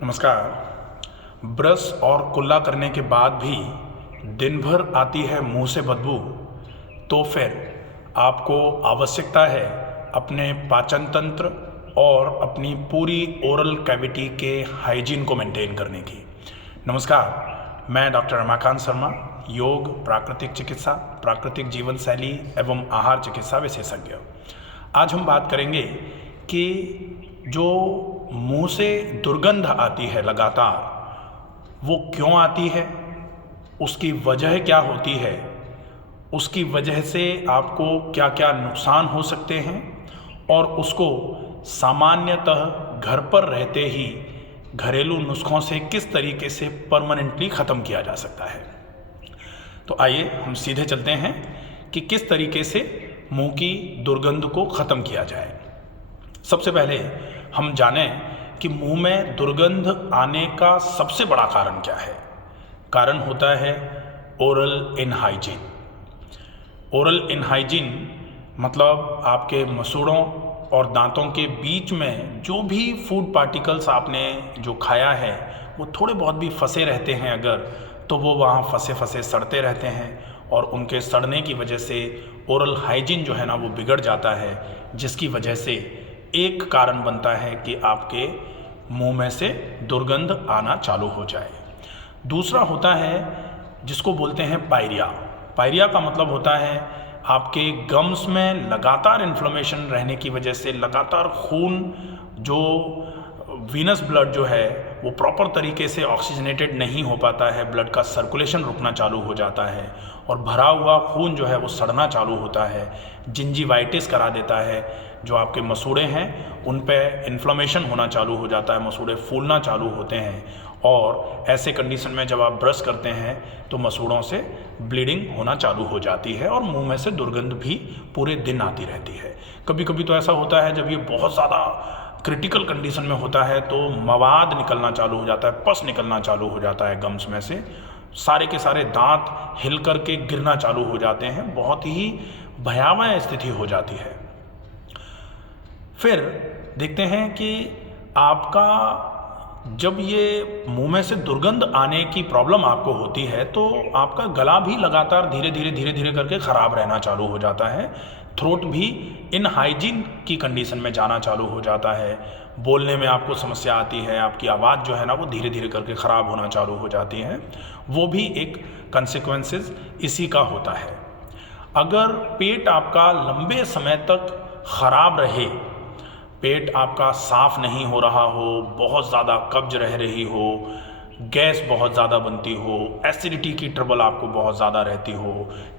नमस्कार। ब्रश और कुल्ला करने के बाद भी दिन भर आती है मुंह से बदबू, तो फिर आपको आवश्यकता है अपने पाचन तंत्र और अपनी पूरी ओरल कैविटी के हाइजीन को मेंटेन करने की। नमस्कार, मैं डॉक्टर रमाकांत शर्मा, योग, प्राकृतिक चिकित्सा, प्राकृतिक जीवन शैली एवं आहार चिकित्सा विशेषज्ञ। आज हम बात करेंगे कि जो मुंह से दुर्गंध आती है लगातार, वो क्यों आती है, उसकी वजह क्या होती है, उसकी वजह से आपको क्या क्या नुकसान हो सकते हैं और उसको सामान्यतः घर पर रहते ही घरेलू नुस्खों से किस तरीके से परमानेंटली ख़त्म किया जा सकता है। तो आइए हम सीधे चलते हैं कि किस तरीके से मुंह की दुर्गंध को ख़त्म किया जाए। सबसे पहले हम जानें कि मुंह में दुर्गंध आने का सबसे बड़ा कारण क्या है। कारण होता है ओरल इनहाइजीन। ओरल इनहाइजीन मतलब आपके मसूड़ों और दांतों के बीच में जो भी फूड पार्टिकल्स आपने जो खाया है वो थोड़े बहुत भी फंसे रहते हैं अगर, तो वो वहाँ फंसे फंसे सड़ते रहते हैं और उनके सड़ने की वजह से ओरल हाइजीन जो है ना वो बिगड़ जाता है, जिसकी वजह से एक कारण बनता है कि आपके मुंह में से दुर्गंध आना चालू हो जाए। दूसरा होता है जिसको बोलते हैं पायरिया। पायरिया का मतलब होता है आपके गम्स में लगातार इन्फ्लेमेशन रहने की वजह से लगातार खून, जो वीनस ब्लड जो है वो प्रॉपर तरीके से ऑक्सीजनेटेड नहीं हो पाता है, ब्लड का सर्कुलेशन रुकना चालू हो जाता है और भरा हुआ खून जो है वो सड़ना चालू होता है, जिंजीवाइटिस करा देता है। जो आपके मसूड़े हैं उन पे इन्फ्लेमेशन होना चालू हो जाता है, मसूड़े फूलना चालू होते हैं और ऐसे कंडीशन में जब आप ब्रश करते हैं तो मसूड़ों से ब्लीडिंग होना चालू हो जाती है और मुंह में से दुर्गंध भी पूरे दिन आती रहती है। कभी कभी तो ऐसा होता है जब ये बहुत ज़्यादा क्रिटिकल कंडीशन में होता है तो मवाद निकलना चालू हो जाता है, पस निकलना चालू हो जाता है गम्स में से, सारे के सारे दांत हिल कर के गिरना चालू हो जाते हैं, बहुत ही भयावह स्थिति हो जाती है। फिर देखते हैं कि आपका जब ये मुंह में से दुर्गंध आने की प्रॉब्लम आपको होती है तो आपका गला भी लगातार धीरे धीरे करके ख़राब रहना चालू हो जाता है, थ्रोट भी इनहाइजीन की कंडीशन में जाना चालू हो जाता है, बोलने में आपको समस्या आती है, आपकी आवाज़ जो है ना वो धीरे धीरे करके ख़राब होना चालू हो जाती है। वो भी एक कंसिक्वेंसेस इसी का होता है। अगर पेट आपका लंबे समय तक ख़राब रहे, पेट आपका साफ नहीं हो रहा हो, बहुत ज़्यादा कब्ज रह रही हो, गैस बहुत ज़्यादा बनती हो, एसिडिटी की ट्रबल आपको बहुत ज़्यादा रहती हो,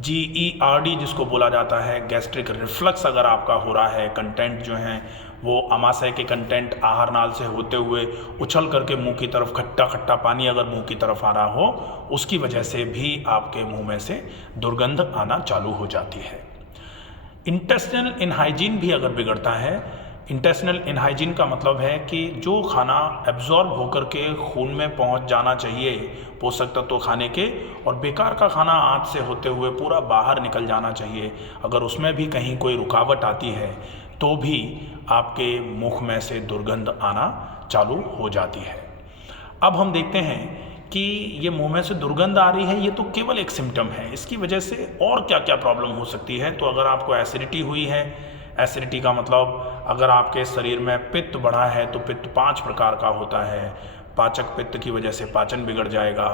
GERD जिसको बोला जाता है गैस्ट्रिक रिफ्लक्स अगर आपका हो रहा है, कंटेंट जो हैं वो आमाशय के कंटेंट आहार नाल से होते हुए उछल करके मुंह की तरफ खट्टा खट्टा पानी अगर मुंह की तरफ आ रहा हो, उसकी वजह से भी आपके मुंह में से दुर्गंध आना चालू हो जाती है। इंटेस्टिनल इनहाइजीन भी अगर बिगड़ता है, इंटेस्टिनल इनहाइजीन का मतलब है कि जो खाना एब्जॉर्ब होकर के खून में पहुंच जाना चाहिए पोषक तत्व खाने के, और बेकार का खाना आंत से होते हुए पूरा बाहर निकल जाना चाहिए, अगर उसमें भी कहीं कोई रुकावट आती है तो भी आपके मुख में से दुर्गंध आना चालू हो जाती है। अब हम देखते हैं कि ये मुंह में से दुर्गंध आ रही है, ये तो केवल एक सिम्टम है, इसकी वजह से और क्या क्या प्रॉब्लम हो सकती है। तो अगर आपको एसिडिटी हुई है, एसिडिटी का मतलब अगर आपके शरीर में पित्त बढ़ा है तो पित्त 5 प्रकार का होता है। पाचक पित्त की वजह से पाचन बिगड़ जाएगा,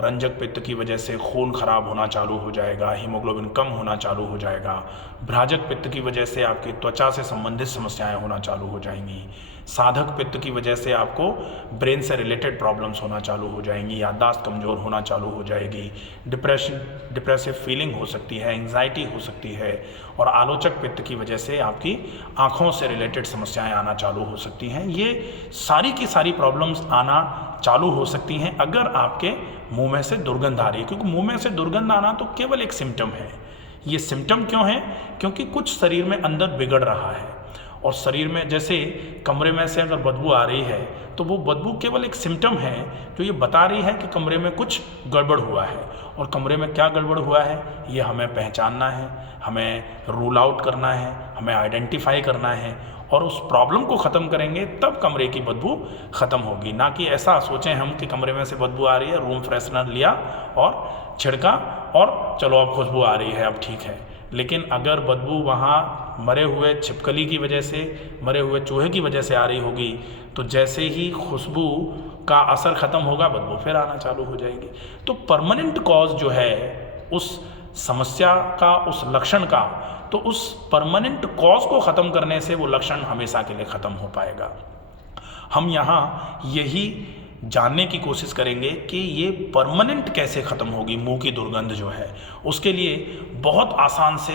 रंजक पित्त की वजह से खून खराब होना चालू हो जाएगा, हीमोग्लोबिन कम होना चालू हो जाएगा, भ्राजक पित्त की वजह से आपकी त्वचा से संबंधित समस्याएं होना चालू हो जाएंगी, साधक पित्त की वजह से आपको ब्रेन से रिलेटेड प्रॉब्लम्स होना चालू हो जाएंगी, याददाश्त कमज़ोर होना चालू हो जाएगी, डिप्रेसिव फीलिंग हो सकती है, एंग्जाइटी हो सकती है, और आलोचक पित्त की वजह से आपकी आँखों से रिलेटेड समस्याएं आना चालू हो सकती हैं। ये सारी की सारी प्रॉब्लम्स आना चालू हो सकती हैं अगर आपके मुंह में से दुर्गंध आ रही है, क्योंकि मुंह में से दुर्गंध आना तो केवल एक सिम्टम है। ये सिम्टम क्यों है? क्योंकि कुछ शरीर में अंदर बिगड़ रहा है, और शरीर में जैसे कमरे में से अगर बदबू आ रही है तो वो बदबू केवल एक सिम्टम है जो ये बता रही है कि कमरे में कुछ गड़बड़ हुआ है, और कमरे में क्या गड़बड़ हुआ है ये हमें पहचानना है, हमें रूल आउट करना है, हमें आइडेंटिफाई करना है, और उस प्रॉब्लम को ख़त्म करेंगे तब कमरे की बदबू ख़त्म होगी। ना कि ऐसा सोचें हम कि कमरे में से बदबू आ रही है, रूम फ्रेशनर लिया और छिड़का और चलो अब खुशबू आ रही है, अब ठीक है। लेकिन अगर बदबू वहाँ मरे हुए छिपकली की वजह से, मरे हुए चूहे की वजह से आ रही होगी, तो जैसे ही खुशबू का असर ख़त्म होगा बदबू फिर आना चालू हो जाएगी। तो परमानेंट कॉज जो है उस समस्या का, उस लक्षण का, तो उस परमानेंट कॉज को ख़त्म करने से वो लक्षण हमेशा के लिए ख़त्म हो पाएगा। हम यहाँ यही जानने की कोशिश करेंगे कि ये परमानेंट कैसे ख़त्म होगी मुंह की दुर्गंध जो है। उसके लिए बहुत आसान से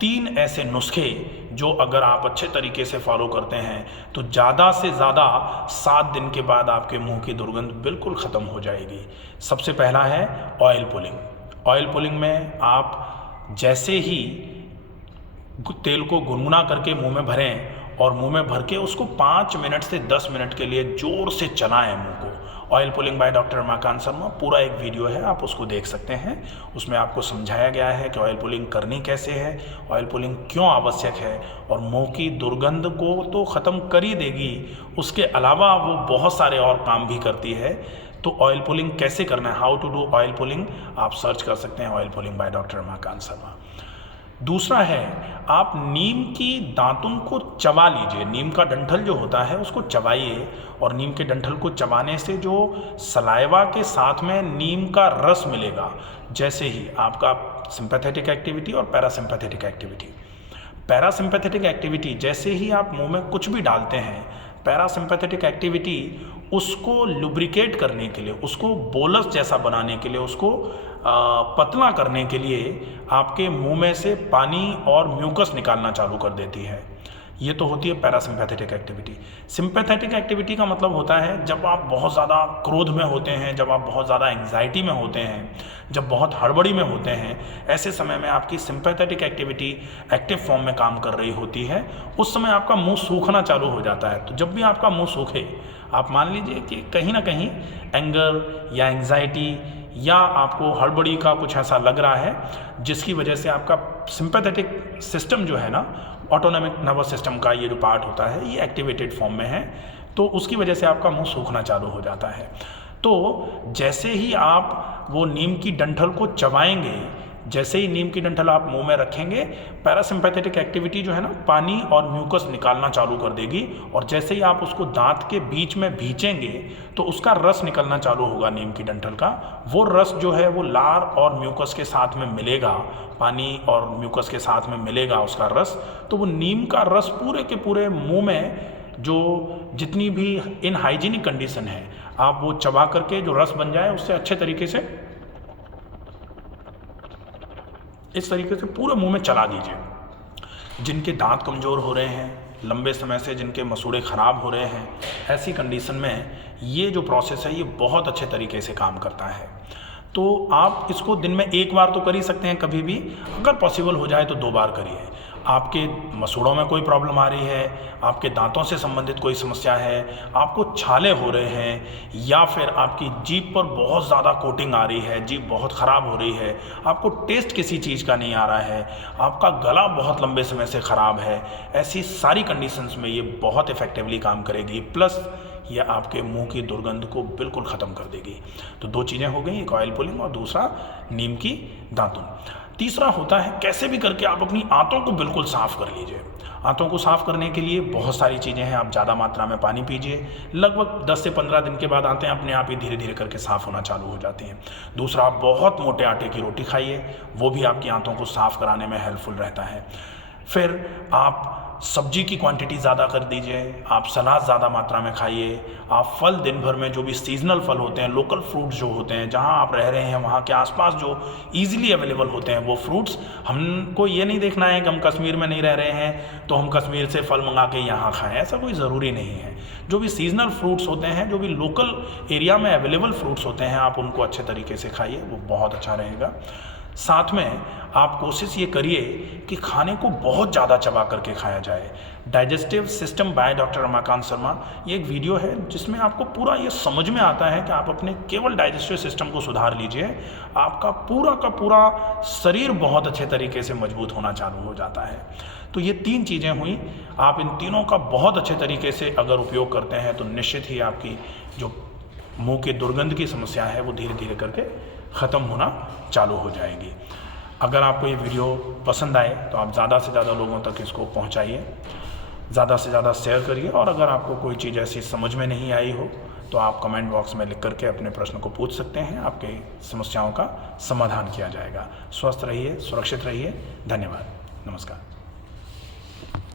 3 ऐसे नुस्खे जो अगर आप अच्छे तरीके से फॉलो करते हैं तो ज़्यादा से ज़्यादा 7 दिन के बाद आपके मुंह की दुर्गंध बिल्कुल ख़त्म हो जाएगी। सबसे पहला है ऑयल पुलिंग। ऑयल पुलिंग में आप जैसे ही तेल को गुनगुना करके मुंह में भरें और मुंह में भर के उसको 5 मिनट से 10 मिनट के लिए ज़ोर से चलाएं मुंह को। Oil pulling by doctor Ramakant Sharma, पूरा एक वीडियो है, आप उसको देख सकते हैं। उसमें आपको समझाया गया है कि ऑयल पुलिंग करनी कैसे है, ऑयल पुलिंग क्यों आवश्यक है, और मुंह की दुर्गंध को तो ख़त्म कर ही देगी, उसके अलावा वो बहुत सारे और काम भी करती है। तो ऑयल पुलिंग कैसे करना है, how to do oil pulling, आप सर्च कर सकते हैं oil pulling by doctor Ramakant Sharma. दूसरा है, आप नीम की दातुन को चबा लीजिए। नीम का डंठल जो होता है उसको चबाइए, और नीम के डंठल को चबाने से जो सलाइवा के साथ में नीम का रस मिलेगा, जैसे ही आपका सिंपैथेटिक एक्टिविटी और पैरासिम्पैथेटिक एक्टिविटी, पैरासिम्पैथेटिक एक्टिविटी जैसे ही आप मुंह में कुछ भी डालते हैं, पैरासिम्पैथेटिक एक्टिविटी उसको लुब्रिकेट करने के लिए, उसको बोलस जैसा बनाने के लिए, उसको पतला करने के लिए आपके मुंह में से पानी और म्यूकस निकालना चालू कर देती है। ये तो होती है पैरासिम्पैथेटिक एक्टिविटी। सिंपैथेटिक एक्टिविटी का मतलब होता है जब आप बहुत ज़्यादा क्रोध में होते हैं, जब आप बहुत ज़्यादा एंग्जाइटी में होते हैं, जब बहुत हड़बड़ी में होते हैं, ऐसे समय में आपकी सिंपैथेटिक एक्टिविटी एक्टिव फॉर्म में काम कर रही होती है। उस समय आपका मुंह सूखना चालू हो जाता है। तो जब भी आपका मुंह सूखे, आप मान लीजिए कि कहीं ना कहीं एंगर या एंग्जाइटी या आपको हड़बड़ी का कुछ ऐसा लग रहा है, जिसकी वजह से आपका सिंपैथेटिक सिस्टम जो है ना, ऑटोनॉमिक नर्वस सिस्टम का ये जो पार्ट होता है, ये एक्टिवेटेड फॉर्म में है, तो उसकी वजह से आपका मुंह सूखना चालू हो जाता है। तो जैसे ही आप वो नीम की डंठल को चबाएंगे, जैसे ही नीम की डंठल आप मुंह में रखेंगे, पैरासिम्पैथेटिक एक्टिविटी जो है ना, पानी और म्यूकस निकालना चालू कर देगी, और जैसे ही आप उसको दांत के बीच में भींचेंगे तो उसका रस निकलना चालू होगा नीम की डंठल का। वो रस जो है वो लार और म्यूकस के साथ में मिलेगा, पानी और म्यूकस के साथ में मिलेगा उसका रस। तो वो नीम का रस पूरे के पूरे मुँह में जो जितनी भी इनहाइजीनिक कंडीशन है, आप वो चबा करके जो रस बन जाए उससे अच्छे तरीके से इस तरीके से पूरे मुंह में चला दीजिए। जिनके दांत कमज़ोर हो रहे हैं, लंबे समय से जिनके मसूड़े ख़राब हो रहे हैं, ऐसी कंडीशन में ये जो प्रोसेस है ये बहुत अच्छे तरीके से काम करता है। तो आप इसको दिन में 1 बार तो कर ही सकते हैं, कभी भी अगर पॉसिबल हो जाए तो 2 बार करिए। आपके मसूड़ों में कोई प्रॉब्लम आ रही है, आपके दांतों से संबंधित कोई समस्या है, आपको छाले हो रहे हैं, या फिर आपकी जीभ पर बहुत ज़्यादा कोटिंग आ रही है, जीभ बहुत ख़राब हो रही है, आपको टेस्ट किसी चीज़ का नहीं आ रहा है, आपका गला बहुत लंबे समय से ख़राब है, ऐसी सारी कंडीशंस में ये बहुत इफ़ेक्टिवली काम करेगी। प्लस ये आपके मुंह की दुर्गंध को बिल्कुल ख़त्म कर देगी। तो 2 चीज़ें हो गई, एक ऑयल पुलिंग और दूसरा नीम की दातुन। तीसरा होता है, कैसे भी करके आप अपनी आंतों को बिल्कुल साफ़ कर लीजिए। आंतों को साफ़ करने के लिए बहुत सारी चीज़ें हैं। आप ज़्यादा मात्रा में पानी पीजिए, लगभग 10 से 15 दिन के बाद आंतें अपने आप ही धीरे धीरे करके साफ़ होना चालू हो जाती हैं। दूसरा, आप बहुत मोटे आटे की रोटी खाइए, वो भी आपकी आंतों को साफ़ कराने में हेल्पफुल रहता है। फिर आप सब्जी की क्वांटिटी ज़्यादा कर दीजिए, आप सलाद ज़्यादा मात्रा में खाइए, आप फल दिन भर में जो भी सीजनल फल होते हैं, लोकल फ्रूट्स जो होते हैं, जहाँ आप रह रहे हैं वहाँ के आसपास जो ईजिली अवेलेबल होते हैं वो फ्रूट्स, हमको ये नहीं देखना है कि हम कश्मीर में नहीं रह रहे हैं तो हम कश्मीर से फल मंगा के यहाँ खाएं, ऐसा कोई ज़रूरी नहीं है। जो भी सीजनल फ्रूट्स होते हैं, जो भी लोकल एरिया में अवेलेबल फ्रूट्स होते हैं, आप उनको अच्छे तरीके से खाइए, वो बहुत अच्छा रहेगा। साथ में आप कोशिश ये करिए कि खाने को बहुत ज़्यादा चबा करके खाया जाए। Digestive system by doctor Ramakant Sharma, ये एक वीडियो है जिसमें आपको पूरा ये समझ में आता है कि आप अपने केवल डाइजेस्टिव सिस्टम को सुधार लीजिए, आपका पूरा का पूरा शरीर बहुत अच्छे तरीके से मजबूत होना चालू हो जाता है। तो ये 3 चीज़ें हुई। आप इन तीनों का बहुत अच्छे तरीके से अगर उपयोग करते हैं तो निश्चित ही आपकी जो मुंह की दुर्गंध की समस्या है वो धीरे धीरे करके ख़त्म होना चालू हो जाएगी। अगर आपको ये वीडियो पसंद आए तो आप ज़्यादा से ज़्यादा लोगों तक इसको पहुंचाइए, ज़्यादा से ज़्यादा शेयर करिए, और अगर आपको कोई चीज़ ऐसी समझ में नहीं आई हो तो आप कमेंट बॉक्स में लिख करके अपने प्रश्न को पूछ सकते हैं। आपकी समस्याओं का समाधान किया जाएगा। स्वस्थ रहिए, सुरक्षित रहिए। धन्यवाद। नमस्कार।